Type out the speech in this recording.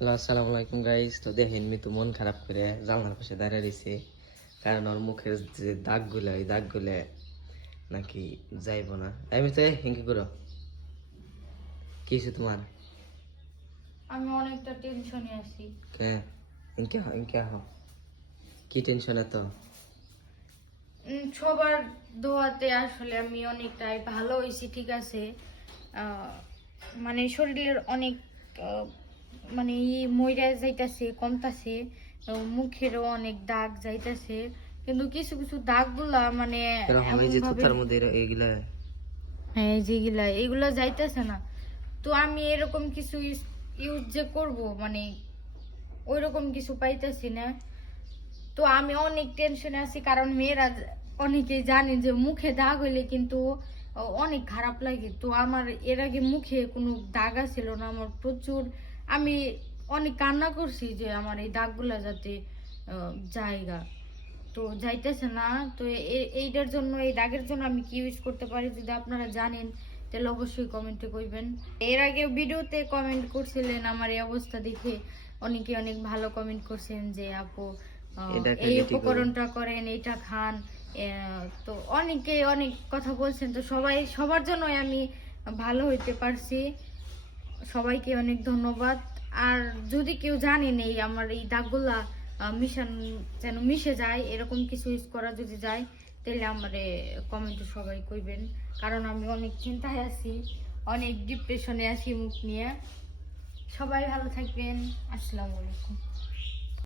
Hello, আসসালামু আলাইকুম guys. তো দেখেন মিতু মন খারাপ করে জানলার পাশে দাঁড়িয়ে রয়েছে, কারণ ওর মুখের যে দাগগুলো ওই দাগগুলো নাকি যাইব না। আমি তো হিংকি করো কিছু তোমার আমি অনেকটা টেনশনে আছি। কে ইনকে হও কি টেনশন এত? সবার দোয়াতে আসলে আমি অনেকটাই ভালো হয়েছি, ঠিক আছে। আহ, মানে শরীরের অনেক আহ, মানে মইরা যাইতাছে, কমতাছে। মুখেরও অনেক দাগ যাইতাছে, কিন্তু কিছু কিছু দাগগুলা মানে এরকম এই এমন যে ভাবে, থুতার মধ্যে এইগুলা হ্যাঁ যেগুলা এগুলা যাইতাছে না। তো আমি এরকম কিছু ইউজ যে করব, মানে ওইরকম কিছু পাইতেছি না। তো আমি অনেক টেনশনে আছি, কারণ মেয়েরা অনেকেই জানে যে মুখে দাগ হইলে কিন্তু অনেক খারাপ লাগে। তো আমার এর আগে মুখে কোনো দাগ ছিল না, আমার প্রচুর, আমি অনেক কান্না করছি যে আমার এই দাগগুলা যাতে জায়গা, তো যাইতেছে না। তো এইটার জন্য, এই দাগের জন্য আমি কি ইউজ করতে পারি, যদি আপনারা জানেন তাহলে অবশ্যই কমেন্টে করবেন। এর আগে ভিডিওতে কমেন্ট করছিলেন আমার এই অবস্থা দেখে, অনেকে অনেক ভালো কমেন্ট করছেন যে আপু এটা এই খাইলে ঠিক হবে। উপকরণটা করেন, এটা খান। তো অনেকে অনেক কথা বলছেন, তো সবার জন্যই আমি ভালো হইতে পারছি। সবাইকে অনেক ধন্যবাদ। আর যদি কেউ জানেন এই আমার এই দাগগুলা মিশান, যেন মিশে যায়, এরকম কিছু ইউজ করা যদি যায়, তাহলে আমারে কমেন্টে সবাই কইবেন। কারণ আমি অনেক চিন্তায় আছি, অনেক ডিপ্রেশনে আছি মুখ নিয়ে। সবাই ভালো থাকবেন। আসসালামু আলাইকুম।